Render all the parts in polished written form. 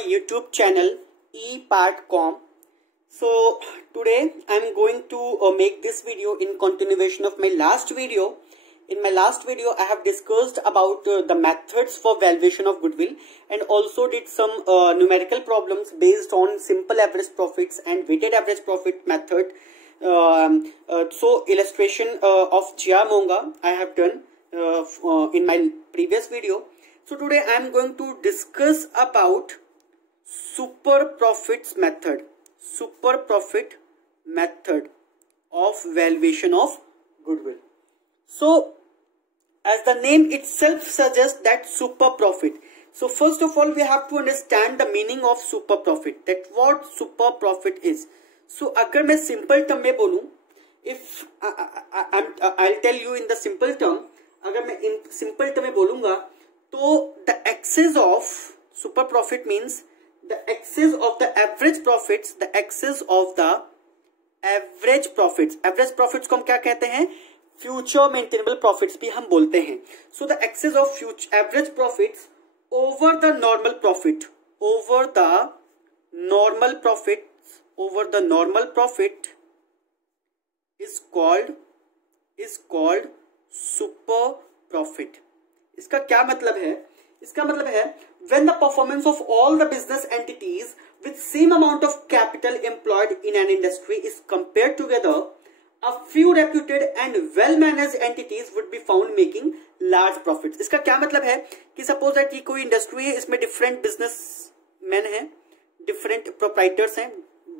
my YouTube channel ePartCom. So today I am going to make this video in continuation of my last video. In my last video I have discussed about the methods for valuation of goodwill and also did some numerical problems based on simple average profits and weighted average profit method. So illustration of Jia Monga I have done in my previous video. So today I am going to discuss about super profit method of valuation of goodwill. So as the name itself suggests that super profit. So first of all we have to understand the meaning of super profit, that what super profit is. So अगर मैं simple term में बोलूँ, if I'll tell you in the simple term, अगर मैं in simple term में बोलूँगा तो the excess of super profit means the excess of the average profits, the excess of the average profits. Average profits को हम क्या कहते हैं? Future maintainable profits भी हम बोलते हैं. So the excess of future average profits over the normal profit, over the normal profit is called super profit. इसका क्या मतलब है? इसका मतलब है when the performance of all the business entities with same amount of capital employed in an industry is compared together, a few reputed and well managed entities would be found making large profits. इसका क्या मतलब है कि suppose that ये कोई industry है, इसमें different businessman हैं, डिफरेंट प्रोप्राइटर्स हैं,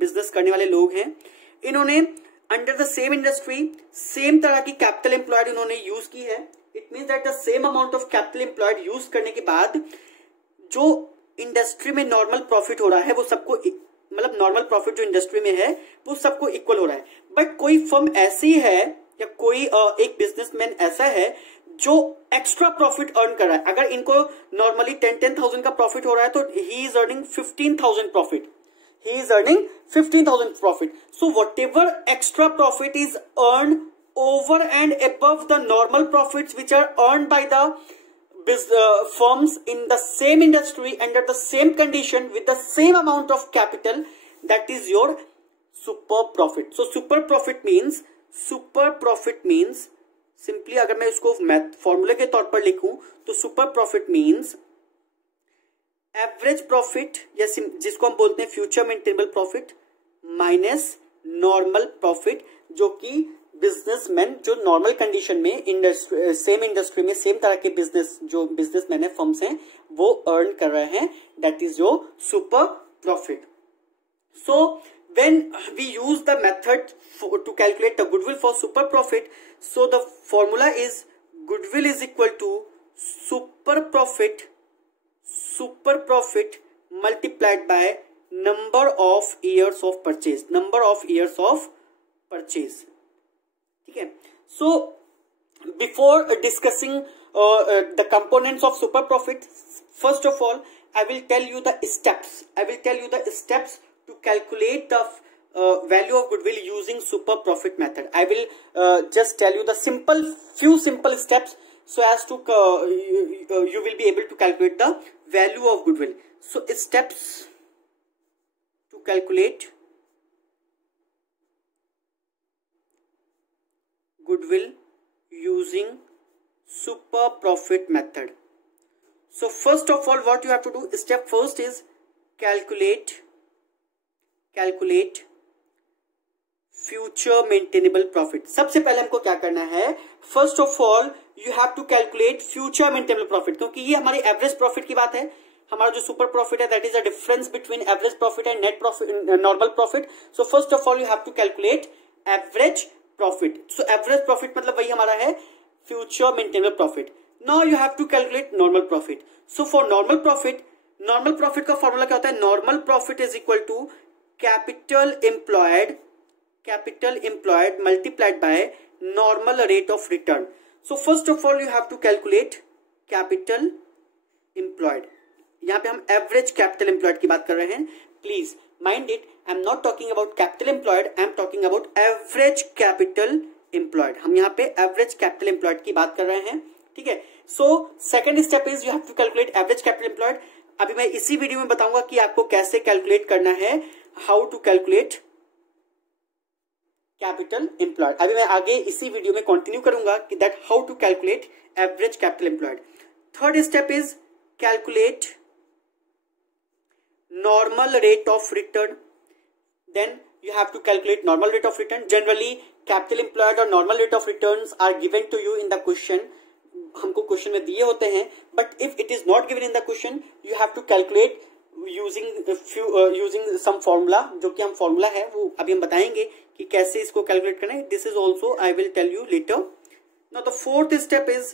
बिजनेस करने वाले लोग हैं. इन्होंने under the same industry same तरह की कैपिटल एम्प्लॉयड इन्होंने यूज की है. It means that the same amount of capital employed use करने के बाद जो इंडस्ट्री में नॉर्मल प्रॉफिट हो रहा है वो सबको, मतलब नॉर्मल प्रॉफिट जो इंडस्ट्री में है वो सबको इक्वल हो रहा है. बट कोई फर्म ऐसी है या कोई एक बिजनेसमैन ऐसा है जो एक्स्ट्रा प्रॉफिट अर्न कर रहा है. अगर इनको नॉर्मली 10,000 का प्रॉफिट हो रहा है तो he is earning 15,000 profit. He is earning 15,000 profit. So whatever extra profit is earned over and above the normal profits which are earned by the firms in the same industry under the same condition with the same amount of capital, that is your super profit. So super profit means simply अगर मैं इसको math फॉर्मूले के तौर पर लिखूं तो super profit means average profit या जिसको हम बोलते हैं future maintainable profit minus normal profit, जो कि बिजनेसमैन जो नॉर्मल कंडीशन में सेम इंडस्ट्री में सेम तरह के जो बिजनेसमैन है, फर्म्स हैं, वो अर्न कर रहे हैं. That is your super profit. So when we use the method to calculate the goodwill for super profit, so the formula is goodwill is equal to super profit multiplied by number of years of purchase. ठीक है. So before discussing the components of super profit, first of all I will tell you the steps to calculate the value of goodwill using super profit method. I will just tell you the few simple steps so as to you will be able to calculate the value of goodwill. So steps to calculate goodwill using super profit method. So first of all what you have to do, step first is calculate future maintainable profit. सबसे पहले हमको क्या करना है, first of all you have to calculate future maintainable profit, क्योंकि ये हमारी average profit की बात है. हमारा जो सुपर प्रॉफिट है that is the difference between average profit and net profit, normal profit. So first of all you have to calculate average profit. So average profit मतलब वही हमारा है future maintainable profit. Now you have to calculate normal profit. So for normal profit का formula क्या होता है? Normal profit is equal to capital employed multiplied by normal rate of return. So first of all you have to calculate capital employed. यहाँ पे हम average capital employed की बात कर रहे हैं. Please mind it, I am not talking about capital employed, I am talking about average capital employed. हम यहाँ पे average capital employed की बात कर रहे हैं. ठीक है. So second step is you have to calculate average capital employed. अभी मैं इसी वीडियो में बताऊंगा कि आपको कैसे कैलकुलेट करना है, how to calculate capital employed. अभी मैं आगे इसी वीडियो में कंटिन्यू करूंगा कि that how to calculate average capital employed. Third step is calculate normal rate of return. Then you have to calculate normal rate of return. Generally capital employed or normal rate of returns are given to you in the question, हमको question में दिए होते हैं, but if it is not given in the question you have to calculate using some formula, जो कि हम formula है वो अभी हम बताएंगे कि कैसे इसको कैलकुलेट करना है. This is also I will tell you later. Now the fourth step is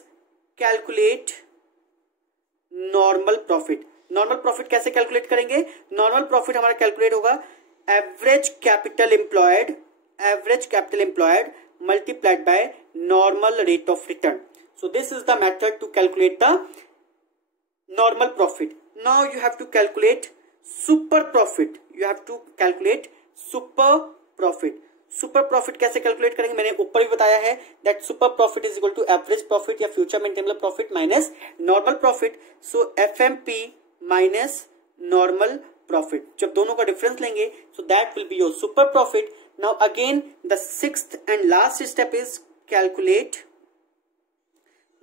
calculate normal profit. Normal profit कैसे कैलकुलेट करेंगे? नॉर्मल प्रॉफिट हमारा कैलकुलेट होगा average capital employed multiplied by normal rate of return. So this is the method to calculate the normal profit. Now you have to calculate super profit. You have to calculate super profit. Super profit कैसे calculate करेंगे? मैंने ऊपर भी बताया है that super profit is equal to average profit या future maintainable profit minus normal profit. सो FMP minus normal profit. जब दोनों का डिफरेंस लेंगे so that will be your super profit. Now again the sixth and last step is calculate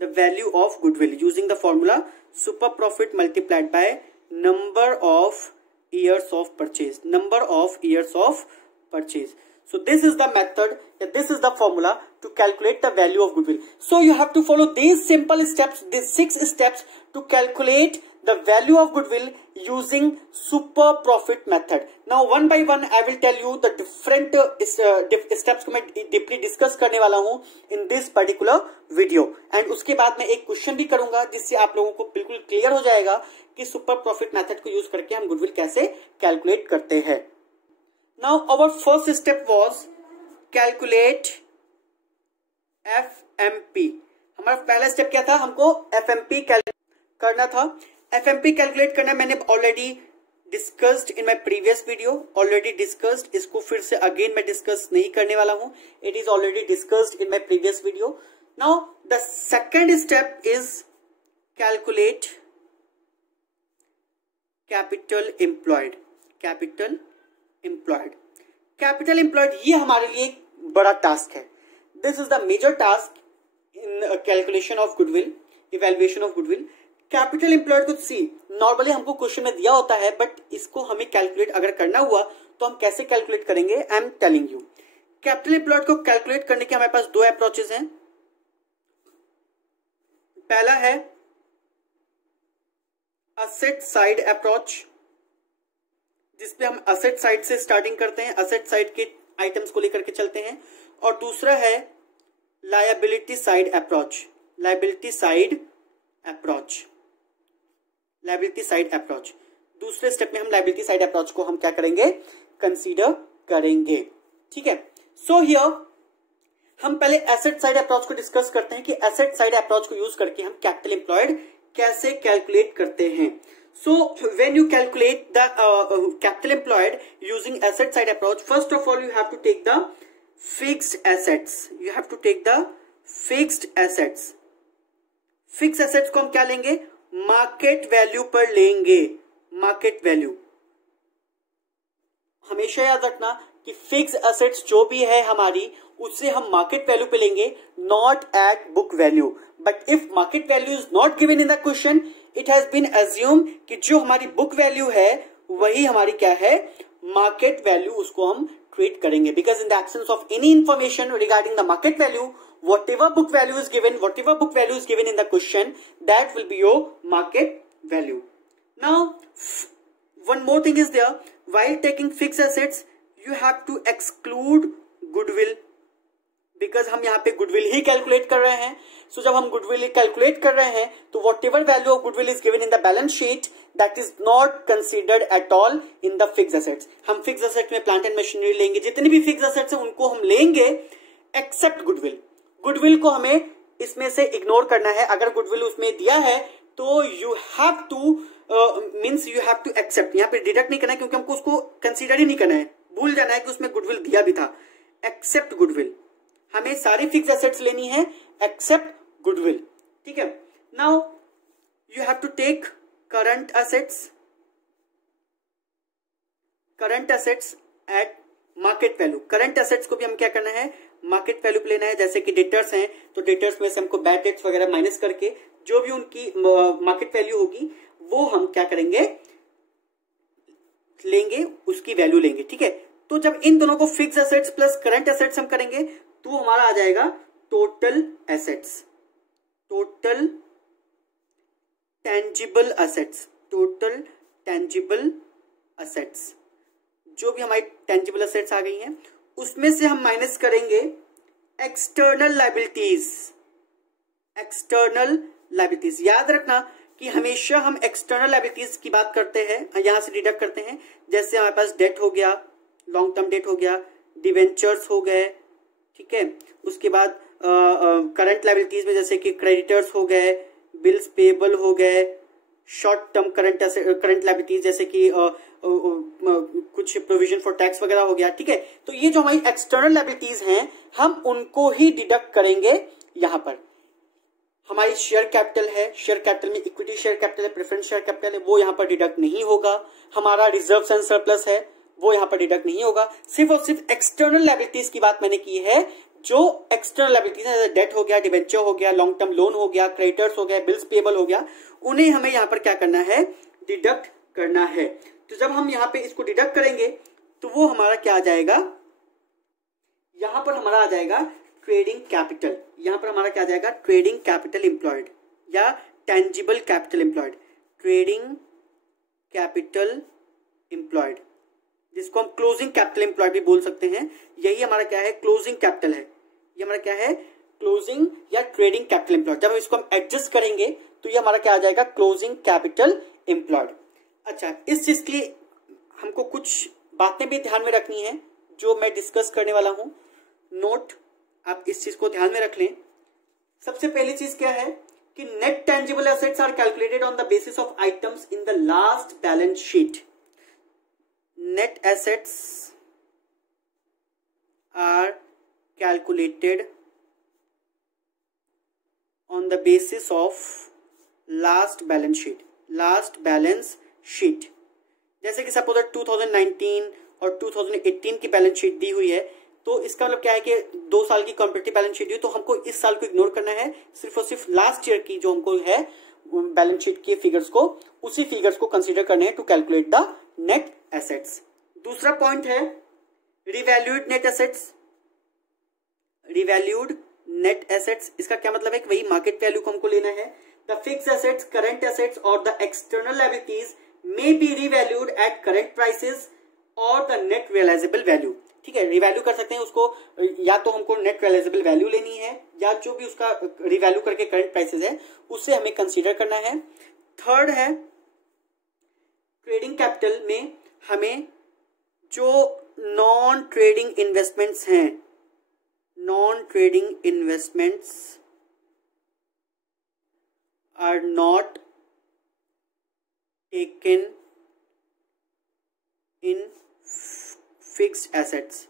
the value of goodwill using the formula super profit multiplied by number of years of purchase. Number of years of purchase. So this is the method, this is the formula to calculate the value of goodwill. So you have to follow these simple steps, these 6 steps to calculate the value of goodwill using super profit method. Now one by one I will tell you the different steps को मैं deeply discuss करने वाला हूँ in this particular video. And उसके बाद मैं एक question भी करूंगा जिससे आप लोगों को बिल्कुल क्लियर हो जाएगा कि सुपर प्रॉफिट मेथड को यूज करके हम गुडविल कैसे कैलकुलेट करते हैं. Now our first step was calculate FMP. हमारा पहला स्टेप क्या था? हमको FMP कैलकुलेट करना था. FMP कैलकुलेट करना मैंने already discussed in my previous video. Already discussed, इसको फिर से अगेन मैं डिस्कस नहीं करने वाला हूं. It is already discussed in my previous video. Now the second step is calculate capital employed. Capital employed ये हमारे लिए एक बड़ा टास्क है. This is the major task in calculation of goodwill, evaluation of goodwill. Capital employed को see normally हमको question में दिया होता है, बट इसको हमें कैलकुलेट अगर करना हुआ तो हम कैसे कैलकुलेट करेंगे? I am telling you. Capital employed को कैलकुलेट करने के हमारे पास दो अप्रोचेस हैं. पहला है असेट साइड अप्रोच, जिसपे हम असेट साइड से स्टार्टिंग करते हैं, असेट साइड के आइटम्स को लेकर के चलते हैं. और दूसरा है लायबिलिटी साइड अप्रोच. दूसरे स्टेप में हम लायबिलिटी साइड अप्रोच को हम क्या करेंगे? कंसीडर करेंगे. ठीक है. सो हियर हम पहले एसेट साइड अप्रोच को डिस्कस करते हैं कि एसेट साइड अप्रोच को यूज करके हम कैपिटल एम्प्लॉयड कैसे कैलकुलेट करते हैं. So when you calculate the capital employed using asset side approach, first of all you have to take the fixed assets. Fixed assets को हम क्या लेंगे? मार्केट वैल्यू पर लेंगे. मार्केट वैल्यू हमेशा याद रखना कि फिक्स एसेट्स जो भी है हमारी, उससे हम मार्केट वैल्यू पे लेंगे, not at book value. But if market value is not given in the question, it has been assume कि जो हमारी बुक वैल्यू है वही हमारी क्या है? Market value. उसको हम ट्रीट करेंगे. Because in the absence of any information regarding the market value, whatever book value is given in the question, that will be your market value. Now one more thing is there. While taking fixed assets you have to exclude goodwill, because हम यहाँ पे goodwill ही calculate कर रहे हैं. सो जब हम goodwill calculate कर रहे हैं तो whatever value of goodwill is given in the balance sheet, that is not considered at all in the fixed assets. हम fixed assets में प्लांट एंड मशीनरी लेंगे, जितने भी fixed assets हैं उनको हम लेंगे एक्सेप्ट गुडविल. गुडविल को हमें इसमें से इग्नोर करना है. अगर गुडविल उसमें दिया है तो यू हैव टू एक्सेप्ट. यहाँ पे डिडक्ट नहीं करना है क्योंकि हमको उसको कंसीडर ही नहीं करना है. भूल जाना है कि उसमें गुडविल दिया भी था. Except goodwill. हमें सारी फिक्स एसेट्स लेनी है एक्सेप्ट गुडविल. ठीक है. Now you have to take current assets. Current assets at market value. Current assets को भी हम क्या करना है, मार्केट वैल्यू पे लेना है। जैसे कि डेटर्स हैं तो डेटर्स में से हमको बैड डेट्स वगैरह माइनस करके जो भी उनकी मार्केट वैल्यू होगी वो हम क्या करेंगे, लेंगे, उसकी वैल्यू लेंगे। ठीक है, तो जब इन दोनों को fix assets plus current assets हम करेंगे तो हमारा आ जाएगा total assets, total tangible assets, total tangible assets. जो भी हमारी टेंजिबल एसेट्स आ गई हैं उसमें से हम माइनस करेंगे एक्सटर्नल लायबिलिटीज। एक्सटर्नल लायबिलिटीज याद रखना कि हमेशा हम एक्सटर्नल लायबिलिटीज की बात करते हैं, यहां से डिडक्ट करते हैं। जैसे हमारे पास डेट हो गया, लॉन्ग टर्म डेट हो गया, डिवेंचर्स हो गए, ठीक है। उसके बाद करंट लायबिलिटीज में जैसे कि क्रेडिटर्स हो गए, बिल्स पेबल हो गए, शॉर्ट टर्म करंट लायबिलिटीज जैसे कि कुछ प्रोविजन फॉर टैक्स वगैरह हो गया। ठीक है, तो ये जो हमारी एक्सटर्नल लायबिलिटीज हैं हम उनको ही डिडक्ट करेंगे। यहां पर हमारी शेयर कैपिटल है, शेयर कैपिटल में इक्विटी शेयर कैपिटल है, प्रेफरेंस शेयर कैपिटल है, वो यहां पर डिडक्ट नहीं होगा। हमारा रिजर्व्स एंड सरप्लस है वो यहां पर डिडक्ट नहीं होगा। सिर्फ और सिर्फ एक्सटर्नल लायबिलिटीज की बात मैंने की है। जो एक्सटर्नल लायबिलिटीज है, डेट हो गया, डिवेंचर हो गया, लॉन्ग टर्म लोन हो गया, क्रेडिटर्स हो गया, बिल्स पेबल हो गया, उन्हें हमें यहां पर क्या करना है, डिडक्ट करना है। तो जब हम यहां पे इसको डिडक्ट करेंगे तो वो हमारा क्या आ जाएगा, यहां पर हमारा आ जाएगा ट्रेडिंग कैपिटल। यहां पर हमारा क्या आ जाएगा, ट्रेडिंग कैपिटल एम्प्लॉयड या tangible capital employed, trading capital employed, जिसको हम क्लोजिंग कैपिटल एम्प्लॉयड भी बोल सकते हैं। यही हमारा क्या है, क्लोजिंग कैपिटल है। ये हमारा क्या है, क्लोजिंग या ट्रेडिंग कैपिटल एम्प्लॉयड। जब हम इसको हम एडजस्ट करेंगे तो ये हमारा क्या आ जाएगा, क्लोजिंग कैपिटल एम्प्लॉयड। अच्छा, इस चीज के लिए हमको कुछ बातें भी ध्यान में रखनी है जो मैं डिस्कस करने वाला हूं। नोट, आप इस चीज को ध्यान में रख लें। सबसे पहली चीज क्या है कि net tangible assets are calculated on the basis of items in the last balance sheet. Net assets are calculated on the basis of last balance sheet. Last balance sheet. जैसे कि सपोज 2019 और 2018 की बैलेंस शीट दी हुई है, तो इसका मतलब क्या है कि 2 साल की कंपेरेटिव बैलेंस शीट दी, तो हमको इस साल को इग्नोर करना है। सिर्फ और सिर्फ लास्ट ईयर की जो हमको है बैलेंस शीट के फिगर्स को, उसी फिगर्स को कंसीडर करने हैं to calculate the net assets. दूसरा पॉइंट है revalued net assets. Revalued net assets, इसका क्या मतलब है कि वही मार्केट वैल्यू को हमको लेना है। The fixed assets, current assets और the external liabilities may be revalued at current prices और द नेट रियलाइजेबल वैल्यू। ठीक है, रिवैल्यू कर सकते हैं उसको, या तो हमको नेट रियलाइजेबल वैल्यू लेनी है या जो भी उसका रिवैल्यू करके करंट प्राइसेस है उससे हमें कंसीडर करना है। थर्ड है ट्रेडिंग कैपिटल में हमें जो नॉन ट्रेडिंग इन्वेस्टमेंट्स हैं, non trading investments are not taken in fixed assets.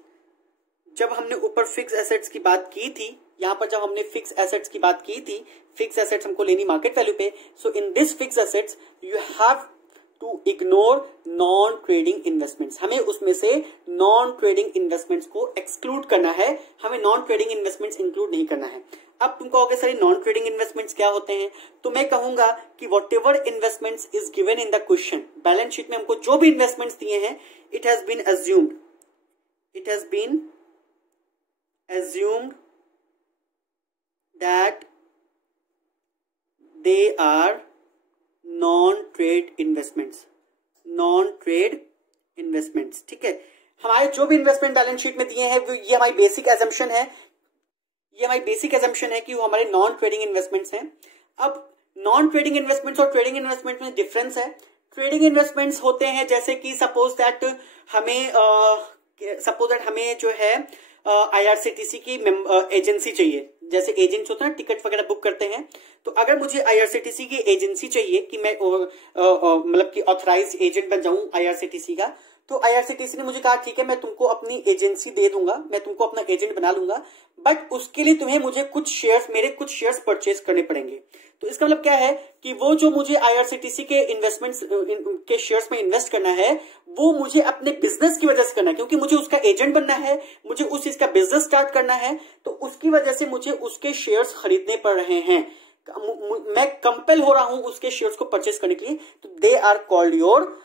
जब हमने ऊपर फिक्स एसेट्स की बात की थी, यहां पर जब हमने फिक्स एसेट्स की बात की थी, फिक्स एसेट्स हमको लेनी मार्केट वैल्यू पे, so in this fix assets you have to ignore non trading investments. हमें उसमें से नॉन ट्रेडिंग इन्वेस्टमेंट्स को एक्सक्लूड करना है, हमें नॉन ट्रेडिंग इन्वेस्टमेंट्स इंक्लूड नहीं करना है। अब तुम कहोगे सर नॉन ट्रेडिंग इन्वेस्टमेंट्स क्या होते हैं, तो मैं कहूंगा कि whatever investments is given in the question, balance sheet में हमको जो भी इन्वेस्टमेंट्स दिए हैं, it has been assumed, it has been assumed that they are non-trade investments, non-trade investments। ठीक है, हमारे जो भी इन्वेस्टमेंट बैलेंस शीट में दिए हैं ये हमारी बेसिक एजम्पशन है, ये हमारी बेसिक एजम्पशन है कि वो हमारे नॉन ट्रेडिंग इन्वेस्टमेंट्स हैं। अब नॉन ट्रेडिंग इन्वेस्टमेंट्स और ट्रेडिंग इन्वेस्टमेंट में डिफरेंस है। ट्रेडिंग इन्वेस्टमेंट्स होते हैं जैसे कि सपोज दैट हमें जो है IRCTC की एजेंसी चाहिए, जैसे एजेंट्स होते हैं टिकट वगैरह बुक करते हैं, तो अगर मुझे आईआरसीटीसी की एजेंसी चाहिए कि मैं मतलब कि ऑथराइज्ड एजेंट बन जाऊं आईआरसीटीसी का, तो आईआरसीटीसी ने मुझे कहा ठीक है मैं तुमको अपनी एजेंसी दे दूंगा, मैं तुमको अपना एजेंट बना लूंगा, बट उसके लिए तुम्हें मुझे मेरे कुछ शेयर्स परचेज करने पड़ेंगे। तो इसका मतलब क्या है कि वो जो मुझे आईआरसीटीसी के इन्वेस्टमेंट्स के शेयर्स में इन्वेस्ट करना है वो मुझे अपने बिजनेस की वजह से करना है, क्योंकि मुझे उसका एजेंट बनना है, मुझे उस चीज का बिजनेस स्टार्ट करना है, तो उसकी वजह से मुझे उसके शेयर्स खरीदने पड़ रहे हैं, मैं कंपेल हो रहा हूं उसके शेयर्स को परचेज करने के लिए। तो they are called your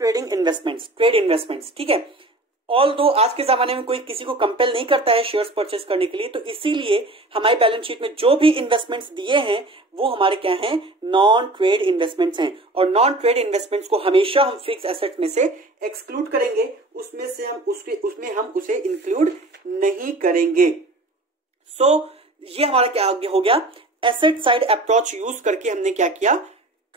trading investments, trade investments, ठीक है। ऑल दो आज के जमाने में कोई किसी को कंपेल नहीं करता है शेयर्स परचेस करने के लिए, तो इसीलिए हमारी बैलेंस शीट में जो भी इन्वेस्टमेंट्स दिए हैं वो हमारे क्या हैं, नॉन ट्रेड इन्वेस्टमेंट्स हैं। और नॉन ट्रेड इन्वेस्टमेंट्स को हमेशा हम फिक्स एसेट में से एक्सक्लूड करेंगे, उसमें हम उसे इंक्लूड नहीं करेंगे। सो ये हमारा क्या हो गया, एसेट साइड अप्रोच यूज करके हमने क्या किया,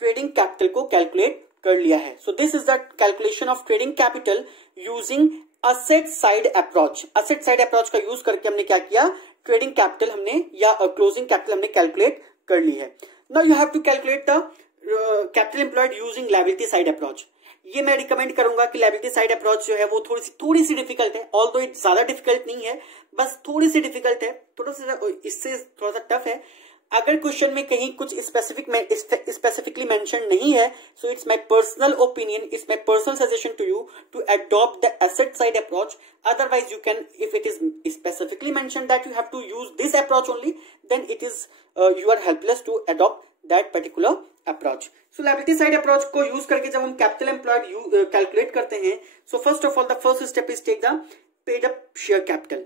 ट्रेडिंग कैपिटल को कैलकुलेट कर लिया है। सो this is the calculation of trading capital using asset side approach. Asset side approach का यूज करके हमने क्या किया, ट्रेडिंग कैपिटल हमने या क्लोजिंग कैपिटल हमने कैलकुलेट कर ली है। Now you have to calculate the capital employed using liability side approach. ये मैं रिकमेंड करूंगा कि लायबिलिटी साइड अप्रोच जो है वो थोड़ी सी डिफिकल्ट है, ऑल्दो इट ज्यादा डिफिकल्ट नहीं है, बस थोड़ी सी डिफिकल्ट है, थोड़ा सा इससे थोड़ा सा टफ है। अगर क्वेश्चन में कहीं कुछ स्पेसिफिकली मेंशन नहीं है, so it's my personal opinion, it's my personal suggestion to you to adopt the asset side approach. Otherwise you can, if it is specifically mention that you have to use this approach only, then it is you are helpless to adopt that particular approach. So liability side approach को use करके जब हम capital employed calculate करते हैं, so first of all the first step is take the paid up share capital.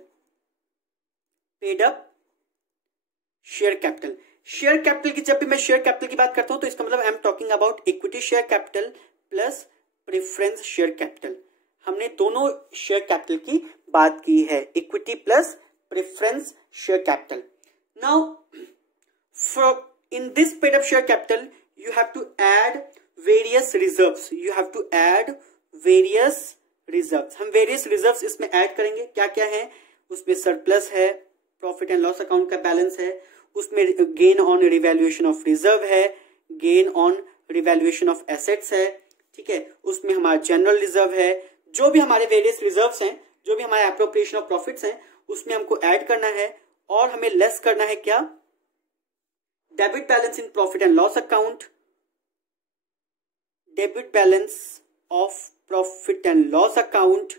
Paid up share capital, share capital की जब भी मैं शेयर कैपिटल की बात करता हूं तो इसका मतलब I am talking about equity share capital plus preference share capital. हमने दोनों शेयर कैपिटल की बात की है, equity plus preference share capital. Now in this paid up share capital you have to add various reserves, you have to add various reserves। हम various reserves इसमें add करेंगे, क्या क्या है उसमें, सरप्लस है, प्रॉफिट एंड लॉस अकाउंट का balance है, उसमें gain on revaluation of reserve है, gain on revaluation of assets है, ठीक है, उसमें हमारा जनरल रिजर्व है, जो भी हमारे वेरियस रिजर्व्स हैं, जो भी हमारे एप्रोप्रिएशन ऑफ प्रॉफिट्स हैं उसमें हमको ऐड करना है, और हमें लेस करना है क्या, debit balance in profit and loss account, debit balance of profit and loss account.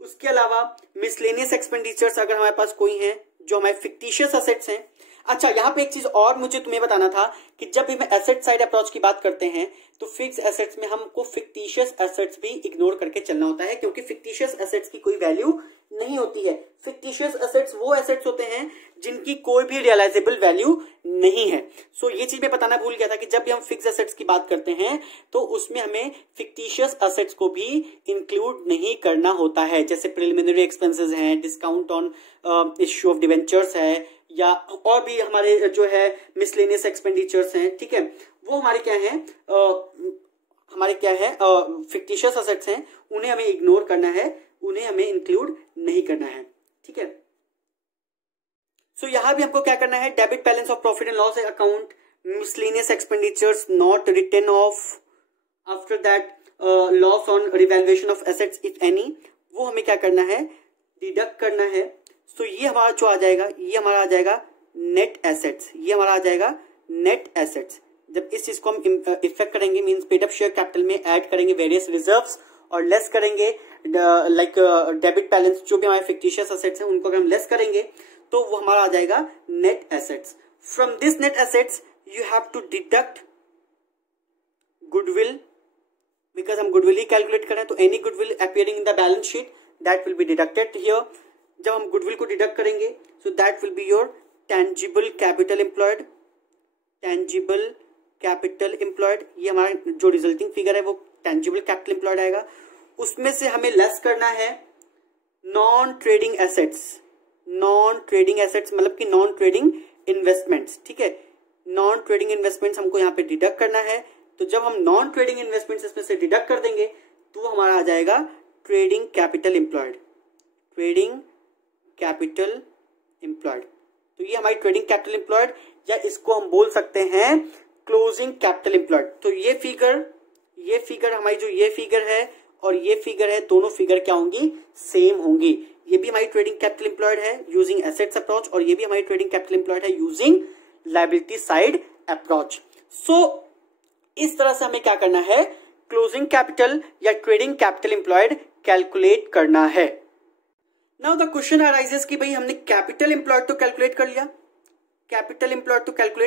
उसके अलावा मिसलेनियस एक्सपेंडिचर्स अगर हमारे पास कोई हैं जो हमारे फिक्टिशियस एसेट्स हैं। अच्छा, यहां पे एक चीज और मुझे तुम्हें बताना था कि जब भी मैं एसेट साइड अप्रोच की बात करते हैं तो फिक्स एसेट्स में हमको फिक्टिशियस एसेट्स भी इग्नोर करके चलना होता है, क्योंकि फिक्टिशियस एसेट्स की कोई वैल्यू नहीं होती है। फिक्टिशियस एसेट्स वो एसेट्स होते हैं जिनकी कोई भी रियलाइजेबल वैल्यू नहीं है। सो ये चीज मैं बताना भूल गया था कि जब भी हम फिक्स एसेट्स की बात करते हैं तो उसमें हमें फिक्टिशियस एसेट्स को भी इंक्लूड नहीं करना होता है, जैसे प्रिलिमिनरी एक्सपेंसेस हैं, discount on issue of debentures है, या और भी हमारे जो है मिसलेनियस एक्सपेंडिचर्स हैं, ठीक है, वो हमारे क्या है, फिक्टिशियस एसेट्स हैं, उन्हें हमें इग्नोर करना है, उन्हें हमें इंक्लूड नहीं करना है, ठीक है। सो यहां भी हमको क्या करना है, debit balance of profit and loss account, miscellaneous expenditures not written off, after that loss on revaluation of assets if any, वो हमें क्या करना है, डिडक्ट करना है। सो ये हमारा जो आ जाएगा, ये हमारा आ जाएगा नेट एसेट्स, ये हमारा आ जाएगा नेट एसेट्स। जब इस चीज को हम इफेक्ट करेंगे, means paid up share capital में ऐड करेंगे वेरियस रिजर्व्स और लेस करेंगे लाइक डेबिट बैलेंस, जो भी हमारे फिक्टिशियस एसेट्स हैं उनको अगर हम लेस करेंगे तो वो हमारा आ जाएगा net assets. From this net assets you have to deduct goodwill, because हम गुडविल ही कैलकुलेट करें, तो any goodwill appearing in the balance sheet that will be deducted here. जब हम गुडविल को डिडक्ट करेंगे so that will be your tangible capital employed, tangible capital employed, ये हमारा जो रिजल्टिंग फिगर है वो टेंजिबल कैपिटल एम्प्लॉयड आएगा। उसमें से हमें लेस करना है non trading assets, non trading assets मतलब कि नॉन ट्रेडिंग इन्वेस्टमेंट्स, ठीक है, नॉन ट्रेडिंग इन्वेस्टमेंट्स हमको यहाँ पे डिडक्ट करना है। तो जब हम नॉन ट्रेडिंग इन्वेस्टमेंट्स इसमें से डिडक्ट कर देंगे तो हमारा आ जाएगा trading capital employed, trading capital employed. तो ये हमारी ट्रेडिंग कैपिटल एम्प्लॉयड या इसको हम बोल सकते हैं क्लोजिंग कैपिटल एम्प्लॉयड। तो ये फिगर हमारी जो ये फिगर है और ये फिगर है, दोनों फिगर क्या होंगी, सेम होंगी। ये भी हमारी ट्रेडिंग कैपिटल एम्प्लॉयड है यूजिंग एसेट्स अप्रोच और ये भी हमारी ट्रेडिंग कैपिटल एम्प्लॉयड है यूजिंग लायबिलिटी साइड अप्रोच। सो इस तरह से हमें क्या करना है, क्लोजिंग कैपिटल या ट्रेडिंग कैपिटल एम्प्लॉयड कैलकुलेट करना है। नाउ द क्वेश्चन अराइजेस कि भाई हमने कैपिटल एम्प्लॉयड तो कैलकुलेट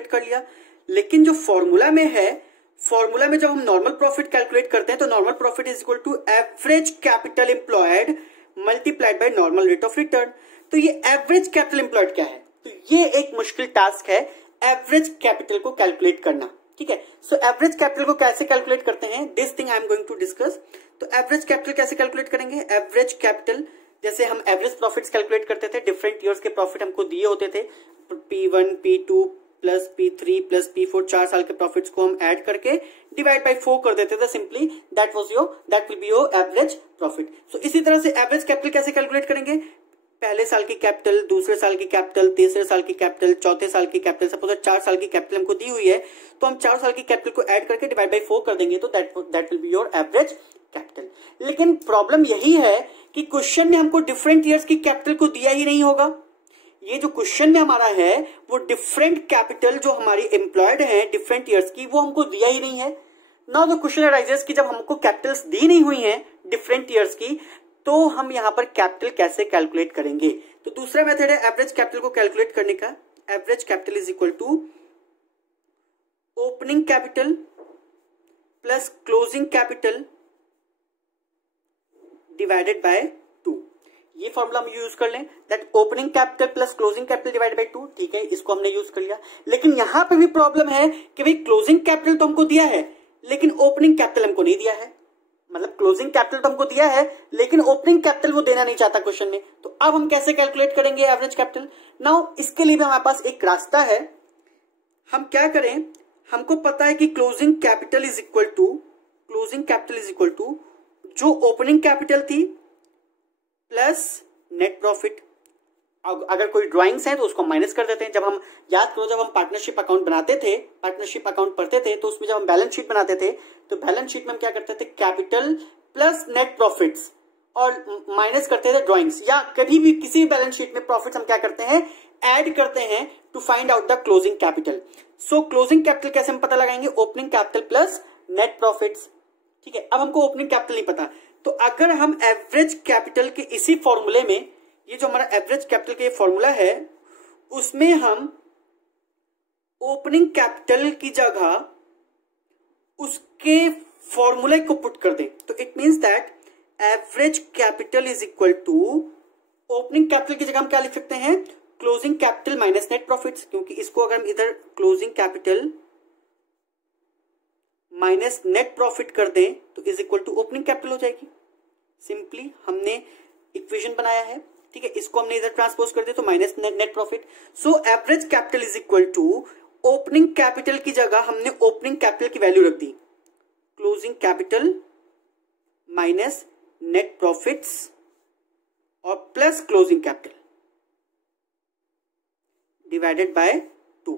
कर लिया, लेकिन जो फॉर्मूला में है, फॉर्मूला में जब हम नॉर्मल प्रॉफिट कैलकुलेट करते हैं तो normal profit is equal to average capital employed multiplied by normal rate of return. तो ये एवरेज कैपिटल एम्प्लॉयड क्या है, तो ये एक मुश्किल टास्क है एवरेज कैपिटल को कैलकुलेट करना। ठीक है, सो एवरेज कैपिटल को कैसे कैलकुलेट करते हैं, this thing I am going to discuss. तो एवरेज कैपिटल कैसे कैलकुलेट करेंगे, एवरेज कैपिटल जैसे हम एवरेज प्रॉफिट्स कैलकुलेट करते थे, डिफरेंट ईयर्स के प्रॉफिट हमको दिए होते थे, P1 P2 plus P3 plus P4 4 साल के प्रॉफिट्स को हम ऐड करके डिवाइड बाय 4 कर देते थे simply, that will be your average profit. So इसी तरह से एवरेज कैपिटल कैसे कैलकुलेट करेंगे, पहले साल की कैपिटल, दूसरे साल की कैपिटल, तीसरे साल की कैपिटल, चौथे साल की कैपिटल, सपोज 4 साल की कैपिटल हमको दी हुई है तो हम 4 साल की कैपिटल को ऐड करके डिवाइड बाय 4 कर देंगे तो that will be your average capital. लेकिन प्रॉब्लम यही है कि क्वेश्चन में हमको डिफरेंट ईयर्स की कैपिटल को दिया ही नहीं होगा। ये जो क्वेश्चन में हमारा है वो डिफरेंट कैपिटल जो हमारी एम्प्लॉयड है डिफरेंट ईयर्स की, वो हमको दिया ही नहीं है। नाउ द क्वेश्चन अराइजेस कि जब हमको कैपिटल्स दी नहीं हुई हैं डिफरेंट ईयर्स की, तो हम यहां पर कैपिटल कैसे कैलकुलेट करेंगे। तो दूसरा मेथड है एवरेज कैपिटल को कैलकुलेट करने का। Average capital is equal to opening capital plus closing capital divided by 2। ये फॉर्मूला हम यूज कर लें, that opening capital plus closing capital divided by 2। ठीक है, इसको हमने यूज कर लिया। लेकिन यहां पे भी प्रॉब्लम है कि भाई क्लोजिंग कैपिटल तो हमको दिया है लेकिन ओपनिंग कैपिटल हमको नहीं दिया है। मतलब क्लोजिंग कैपिटल तो हमको दिया है लेकिन ओपनिंग कैपिटल वो देना नहीं चाहता क्वेश्चन में। तो अब हम कैसे कैलकुलेट करेंगे एवरेज कैपिटल। नाउ इसके लिए भी हमारे पास एक रास्ता है। हम क्या करें, हमको पता है कि closing capital is equal to जो ओपनिंग कैपिटल थी प्लस नेट प्रॉफिट। अगर कोई ड्राइंग्स है तो उसको माइनस कर देते हैं। जब हम याद करो, जब हम पार्टनरशिप अकाउंट बनाते थे, पार्टनरशिप अकाउंट पढ़ते थे, तो उसमें जब हम बैलेंस शीट बनाते थे तो बैलेंस शीट में हम क्या करते थे, कैपिटल प्लस नेट प्रॉफिट्स और माइनस करते थे ड्राइंग्स। या कभी भी किसी भी बैलेंस शीट में प्रॉफिट्स हम क्या करते हैं, ऐड करते हैं to find out the closing capital. So closing capital कैसे हम पता लगाएंगे, opening capital plus net profits. ठीक है, अब हमको ओपनिंग कैपिटल नहीं पता, तो अगर हम एवरेज कैपिटल के इसी फॉर्मूले में, ये जो हमारा एवरेज कैपिटल का फॉर्मूला है, उसमें हम ओपनिंग कैपिटल की जगह उसके फॉर्मूले को पुट कर दें, तो it means that average capital is equal to opening capital की जगह हम क्या लिख सकते हैं, closing capital minus net profits. क्योंकि इसको अगर हम इधर closing capital minus net profit कर दें तो is equal to opening capital हो जाएगी। सिंपली हमने इक्वेशन बनाया है। ठीक है, इसको हमने इधर ट्रांसपोज कर दिया तो minus net profit. So average capital is equal to opening capital की जगह हमने ओपनिंग कैपिटल की वैल्यू रख दी, closing capital minus net profits और plus closing capital divided by 2।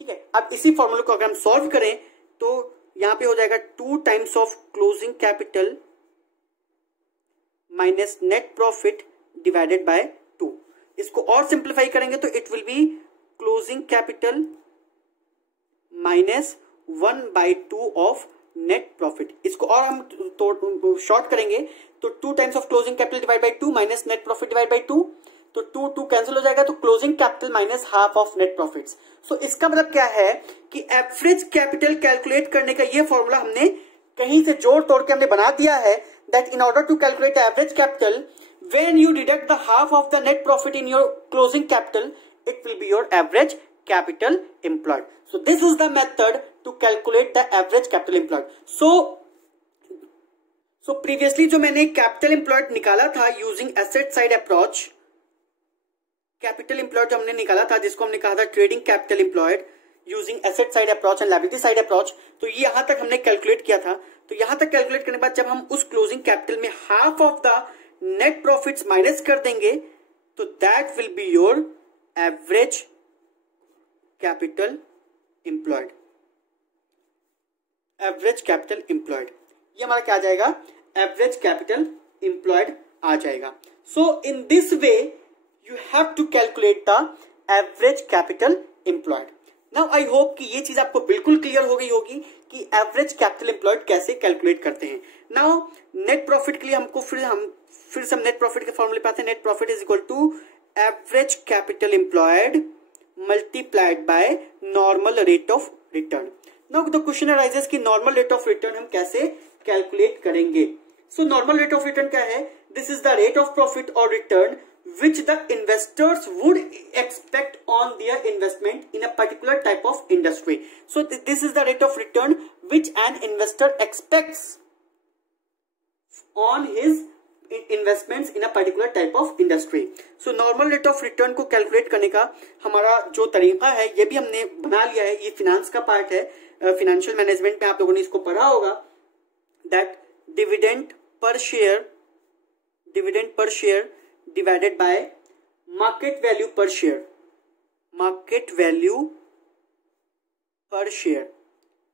ठीक है, अब इसी फॉर्मूले को अगर हम सॉल्व करें तो यहां पे हो जाएगा 2 times of closing capital minus net profit divided by 2। इसको और सिंप्लीफाई करेंगे तो it will be closing capital minus 1/2 of net profit. इसको और हम शॉर्ट करेंगे तो 2 times of closing capital divide by 2 minus net profit divide by 2, तो 2 कैंसिल हो जाएगा, तो closing capital minus half of net profits. So इसका मतलब क्या है कि एवरेज कैपिटल कैलकुलेट करने का ये फॉर्मूला हमने कहीं से जोड़ तोड़ के हमने बना दिया है, that in order to calculate average capital when you deduct the half of the net profit in your closing capital, it will be your average capital employed. So this is the method to calculate the average capital employed. So previously जो मैंने capital employed निकाला था using asset side approach, capital employed जो हमने निकाला था जिसको हमने कहा था trading capital employed using asset side approach and liability side approach, तो ये यहां तक हमने कैलकुलेट किया था। तो यहां तक कैलकुलेट करने के बाद जब हम उस क्लोजिंग कैपिटल में half of the net profits minus कर देंगे तो that will be your average capital employed, average capital employed, ये हमारा क्या आ जाएगा, एवरेज कैपिटल एम्प्लॉयड आ जाएगा. So in this way you have to calculate the average capital employed. Now I hope कि ये चीज आपको बिल्कुल क्लियर हो गई होगी कि एवरेज कैपिटल एम्प्लॉयड कैसे कैलकुलेट करते हैं. नाउ नेट प्रॉफिट के लिए हमको फिर से हम नेट प्रॉफिट के फॉर्मूले पे आते हैं. Net profit is equal to average capital employed multiplied by normal rate of return. Now the question arises कि नॉर्मल रेट ऑफ रिटर्न हम कैसे कैलकुलेट करेंगे. So normal rate of return क्या है, this is the rate of profit और return which the investors would expect on their investment in a particular type of industry. So this is the rate of return which an investor expects on his investments in a particular type of industry. So normal rate of return को calculate करने का हमारा जो तरीका है ये भी हमने बना लिया है. ये finance का पार्ट है, financial management में आप लोगों ने इसको पढ़ा होगा. That dividend per share divided by market value per share. Market value per share.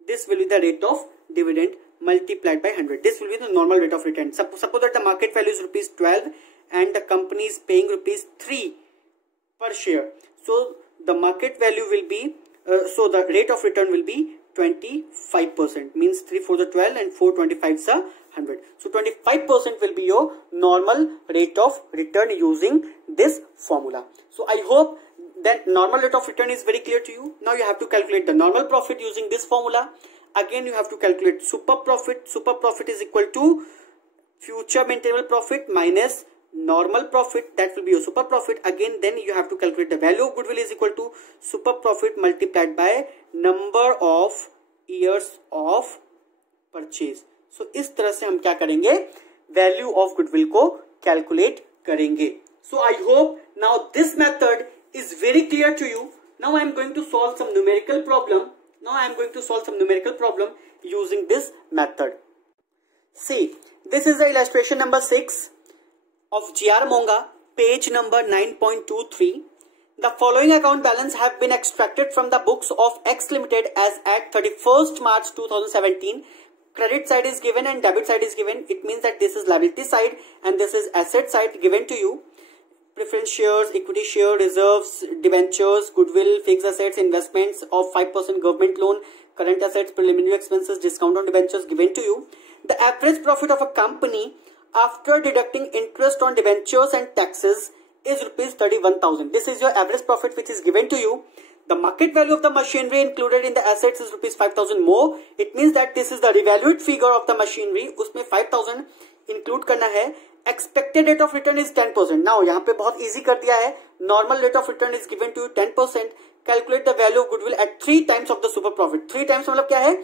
This will be the rate of dividend multiplied by 100. This will be the normal rate of return. Suppose that the market value is rupees 12 and the company is paying rupees 3 per share. So the market value will be, so the rate of return will be 25%. Means 3 for the 12 and 4 25 is 100. So 25% will be your normal rate of return using this formula. So I hope that normal rate of return is very clear to you. Now you have to calculate the normal profit using this formula. Again you have to calculate super profit. Super profit is equal to future maintainable profit minus normal profit. That will be your super profit. Again then you have to calculate the value of goodwill is equal to super profit multiplied by number of years of purchase. So इस तरह से हम क्या करेंगे, value of goodwill को calculate करेंगे. So I hope now this method is very clear to you. Now I am going to solve some numerical problem using this method. See, this is the illustration number 6 of GR Monga, page number 9.23. The following account balance have been extracted from the books of X Limited as at 31st March 2017. Credit side is given and debit side is given. It means that this is liability side and this is asset side given to you. Preference shares, equity share, reserves, debentures, goodwill, fixed assets, investments of 5% government loan, current assets, preliminary expenses, discount on debentures given to you. The average profit of a company after deducting interest on debentures and taxes is rupees 31,000. This is your average profit which is given to you. The market value of the machinery included in the assets is rupees 5,000 more. It means that this is the revalued figure of the machinery. उसमें 5,000 include करना है. Expected rate of return is 10%. Now यहाँ पे बहुत easy कर दिया है. Normal rate of return is given to you 10%. Calculate the value of goodwill at 3 times of the super profit. 3 times मतलब क्या है?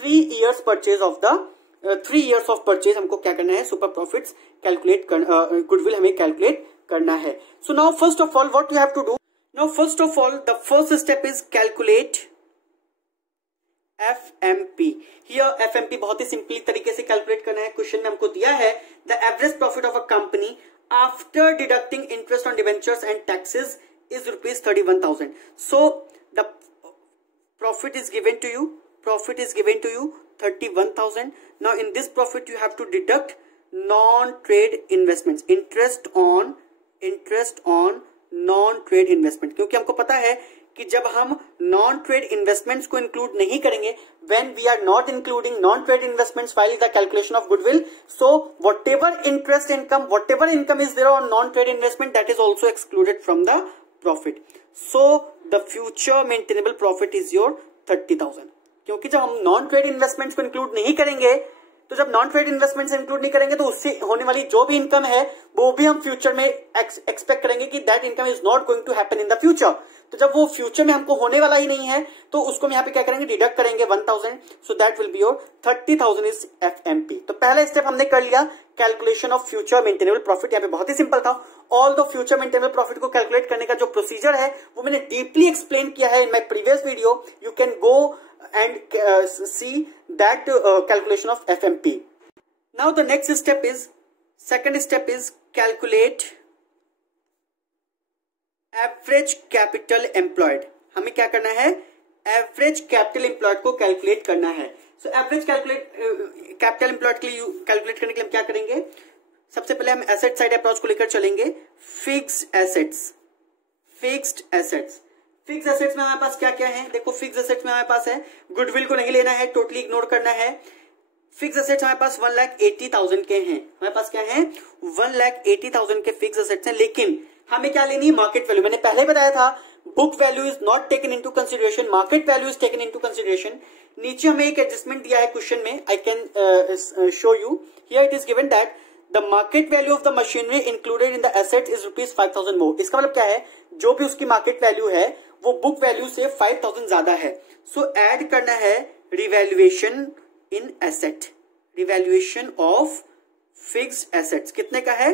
3 years purchase of the 3 years of purchase हमको क्या करना है? Super profits calculate goodwill हमें calculate करना है. So now first of all what you have to do? Now first of all the first step is calculate FMP. Here FMP बहुत ही simply तरीके से कैलकुलेट करना है. क्वेश्चन में हमको दिया है the average profit of a company after deducting interest on debentures and taxes is rupees 31,000. So the profit is given to you. Profit is given to you 31,000. Now in this profit you have to deduct non-trade investments, interest on non-trade investment. क्योंकि हमको पता है कि जब हम non-trade investments को include नहीं करेंगे, when we are not including non-trade investments while the calculation of goodwill, so whatever interest income, whatever income is there on non-trade investment, that is also excluded from the profit. So the future maintainable profit is your 30,000. क्योंकि जब हम non-trade investments को include नहीं करेंगे, तो जब non trade investments include नहीं करेंगे तो उससे होने वाली जो भी इनकम है वो भी हम फ्यूचर में एक्सपेक्ट करेंगे कि that income is not going to happen in the future. तो जब वो फ्यूचर में हमको होने वाला ही नहीं है तो उसको हम यहाँ पे क्या करेंगे, डिडक्ट करेंगे 1000. सो that will be your 30,000 is FMP. तो पहला स्टेप हमने कर लिया, calculation of future maintainable profit. यहाँ पे बहुत ही सिंपल था. All the future maintainable profit को कैलकुलेट करने का जो प्रोसीजर है वो मैंने डीपली एक्सप्लेन किया है in my previous video. You can go and see that calculation of FMP. Now the next step is, second step is calculate average capital employed. हमें क्या करना है, एवरेज कैपिटल एम्प्लॉयड को कैलकुलेट करना है। सो average capital employed के लिए calculate करने के लिए हम क्या करेंगे, सबसे पहले हम एसेट साइड अप्रोच को लेकर चलेंगे। फिक्स्ड एसेट्स में हमारे पास क्या क्या है, देखो फिक्स्ड एसेट्स में हमारे पास है, गुडविल को नहीं लेना है, टोटली इग्नोर करना है। फिक्स एसेट्स हमारे पास 1,80,000 के हैं, हमारे पास क्या है 1,80,000 के फिक्स एसेट्स हैं, लेकिन हमें क्या लेनी है, मार्केट वैल्यू। मैंने पहले बताया था book value is not taken into consideration, market value is taken into consideration. नीचे हमें एक एडजस्टमेंट दिया है क्वेश्चन में, I can show you here, it is given that the market value of the machinery included in the asset is ₹5,000 मोर। इसका मतलब क्या है, जो भी उसकी मार्केट वैल्यू है वो बुक वैल्यू से 5,000 ज्यादा है। सो ऐड करना है revaluation in asset, revaluation of fixed assets कितने का है,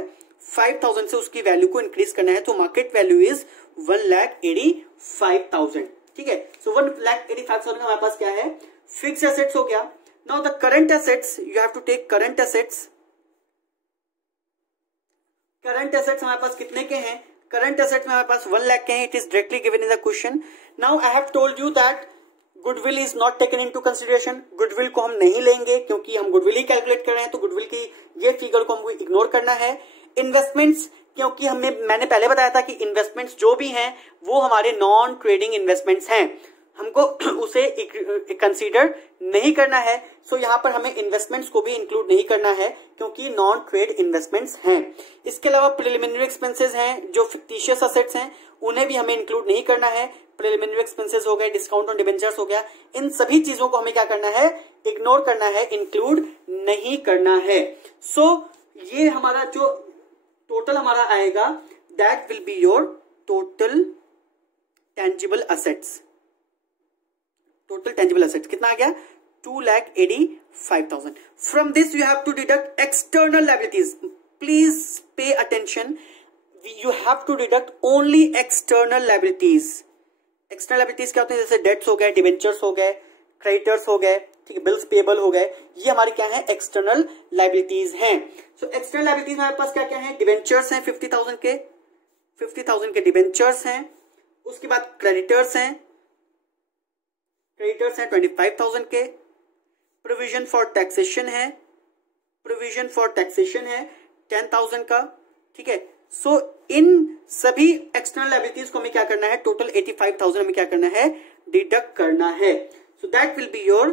5,000 से उसकी वैल्यू को इंक्रीज करना है। तो मार्केट वैल्यू इज 1,85,000, ठीक है। सो 1,85,000 हमारे पास क्या है, फिक्स्ड एसेट्स हो गया। Now the current assets, you have to take current assets. Current assets हमारे पास कितने के हैं, करंट एसेट्स में हमारे पास 1 लाख के हैं, it is directly given in the question. Now I have told you that goodwill is not taken into consideration, goodwill को हम नहीं लेंगे क्योंकि हम गुडविल ही कैलकुलेट कर रहे हैं, तो गुडविल की ये फिगर को हमको इग्नोर करना है। इन्वेस्टमेंट्स, क्योंकि मैंने पहले बताया था कि इन्वेस्टमेंट्स जो भी हैं वो हमारे नॉन ट्रेडिंग इन्वेस्टमेंट्स हैं, हमको उसे कंसीडर नहीं करना है। सो यहाँ पर हमें इन्वेस्टमेंट्स को भी इंक्लूड नहीं करना है क्योंकि नॉन ट्रेड इन्वेस्टमेंट्स हैं। इसके अलावा प्रिलिमिनरी एक्सपेंसेस हैं, जो फिक्टिशियस असेट्स हैं उन्हें भी हमें इंक्लूड नहीं करना है। प्रिलिमिनरी एक्सपेंसेस हो गए, डिस्काउंट ऑन डिबेंचर्स हो गया, इन सभी चीजों को हमें क्या करना है, इग्नोर करना है, इंक्लूड नहीं करना है। सो ये हमारा जो टोटल हमारा आएगा, that will be your total tangible assets. Total tangible assets कितना आ गया, 2,85,000। From this you have to deduct external liabilities, please pay attention, you have to deduct only external liabilities. External liabilities क्या होते हैं, जैसे dates हो गए, debentures हो गए, क्रेडिटर्स हो गए, ठीक है, बिल्स पेबल हो गए, ये हमारी क्या है, एक्सटर्नल लायबिलिटीज हैं। सो एक्सटर्नल लायबिलिटीज हमारे पास क्या क्या है, डिबेंचर्स हैं 50,000 के डिबेंचर्स हैं। उसके बाद क्रेडिटर्स हैं 25,000 के। प्रोविजन फॉर टैक्सेशन है 10,000 का, ठीक है। सो इन सभी एक्सटर्नल लायबिलिटीज को हमें क्या करना है, टोटल 85,000 हमें क्या करना है, डिडक्ट करना है। सो that will be your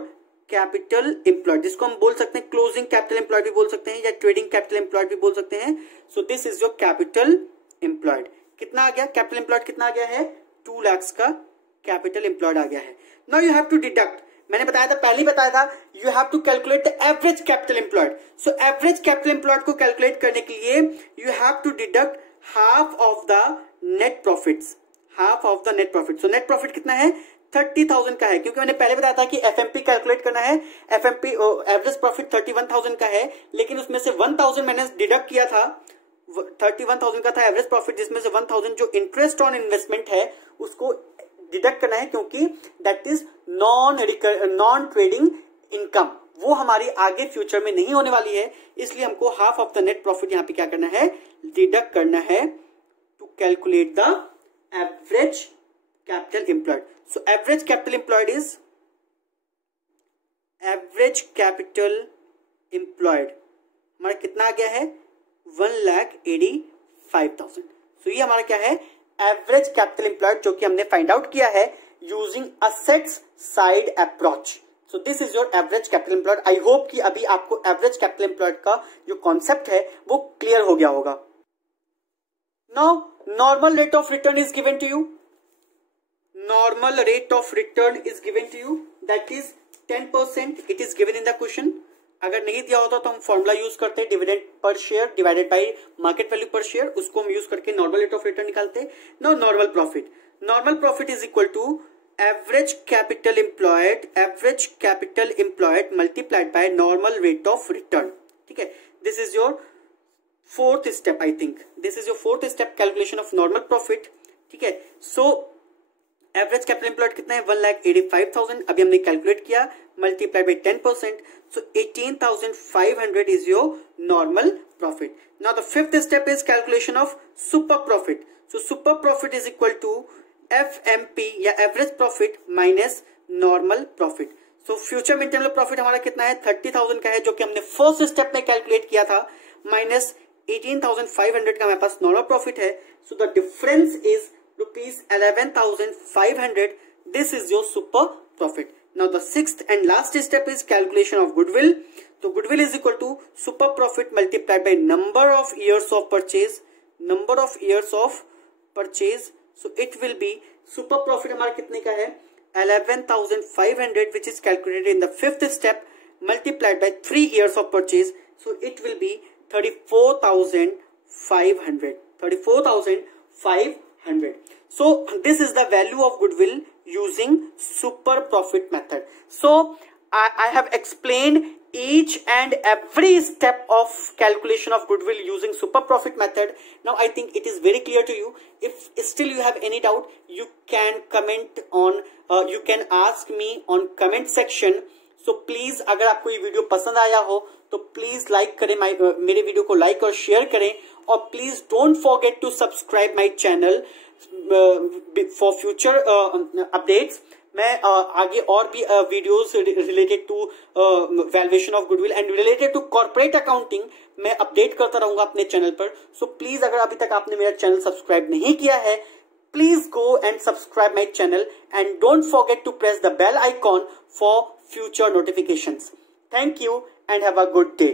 capital employed, जिसको हम बोल सकते हैं क्लोजिंग कैपिटल एम्प्लॉयड भी बोल सकते हैं या ट्रेडिंग कैपिटल एम्प्लॉयड भी बोल सकते हैं। सो this is your capital employed. कितना आ गया कैपिटल एम्प्लॉयड, कितना आ गया है, 2 लाख का कैपिटल एम्प्लॉयड आ गया है। Now you have to deduct, मैंने बताया था, पहले ही बताया था, you have to calculate the average capital employed. So average capital employed को कैलकुलेट करने के लिए you have to deduct half of the net profits, half of the net profit. So net profit कितना है, 30,000 का है, क्योंकि मैंने पहले बताया था कि एफएमपी कैलकुलेट करना है, एफएमपी एवरेज प्रॉफिट 31,000 का है, लेकिन उसमें से 1,000 मैंने डिडक्ट किया था, 31,000 का था एवरेज प्रॉफिट, जिसमें से 1,000 जो इंटरेस्ट ऑन इन्वेस्टमेंट है उसको डिडक्ट करना है, क्योंकि that is non trading income, वो हमारी आगे फ्यूचर में नहीं होने वाली है, इसलिए हमको half of the net profit यहाँ पे क्या करना है, डिडक्ट करना है to calculate the average capital employed. So average capital employed is, average capital employed हमारा कितना आ गया है, 1,85,000। सो ये हमारा क्या है, एवरेज कैपिटल एम्प्लॉयड, जो कि हमने फाइंड आउट किया है using assets side approach. So this is your average capital employed. I hope कि अभी आपको एवरेज कैपिटल एम्प्लॉयड का जो कॉन्सेप्ट है वो क्लियर हो गया होगा। Now normal rate of return is given to you, normal rate of return is given to you, that is 10%, it is given in the question। अगर नहीं दिया होता तो हम फॉर्मूला यूज करते हैं, dividend per share divided by market value पर share, उसको हम यूज करके नॉर्मल रेट ऑफ रिटर्न निकालते हैं। Now normal profit is equal to average capital employed multiplied by normal rate of return, ठीक है। This is your fourth step, I think this is your fourth step calculation of normal profit, ठीक है। सो average capital employed कितना है, 1,85,000, अभी हमने calculate किया, multiplied by 10%, so 18,500 is your normal profit. Now the fifth step is calculation of super profit. So super profit is equal to FMP या average profit minus normal profit. So future maintainable profit हमारा कितना है, 30,000 का है, जो कि हमने first step में कैलकुलेट किया था, माइनस 18,500 का हमारे पास नॉर्मल प्रॉफिट है। So the difference is ₹11,500. This is your super profit. Now the sixth and last step is calculation of goodwill. So goodwill is equal to super profit multiplied by number of years of purchase. Number of years of purchase. So it will be super profit हमारा कितने का है, 11,500, which is calculated in the fifth step, multiplied by 3 years of purchase. So it will be 34,500. 34,500. So this is the value of goodwill using super profit method. So I have explained each and every step of calculation of goodwill using super profit method. Now I think it is very clear to you. If still you have any doubt, you can comment on, you can ask me on comment section. So please अगर आपको ये video पसंद आया हो तो please like करें, मेरे video को लाइक और शेयर करें, और please don't forget to subscribe my channel for future updates. मैं आगे और भी videos related to valuation of goodwill and related to corporate accounting मैं अपडेट करता रहूंगा अपने चैनल पर। सो प्लीज अगर अभी तक आपने मेरा चैनल सब्सक्राइब नहीं किया है, please go and subscribe my channel and don't forget to press the bell icon for future notifications. Thank you and have a good day.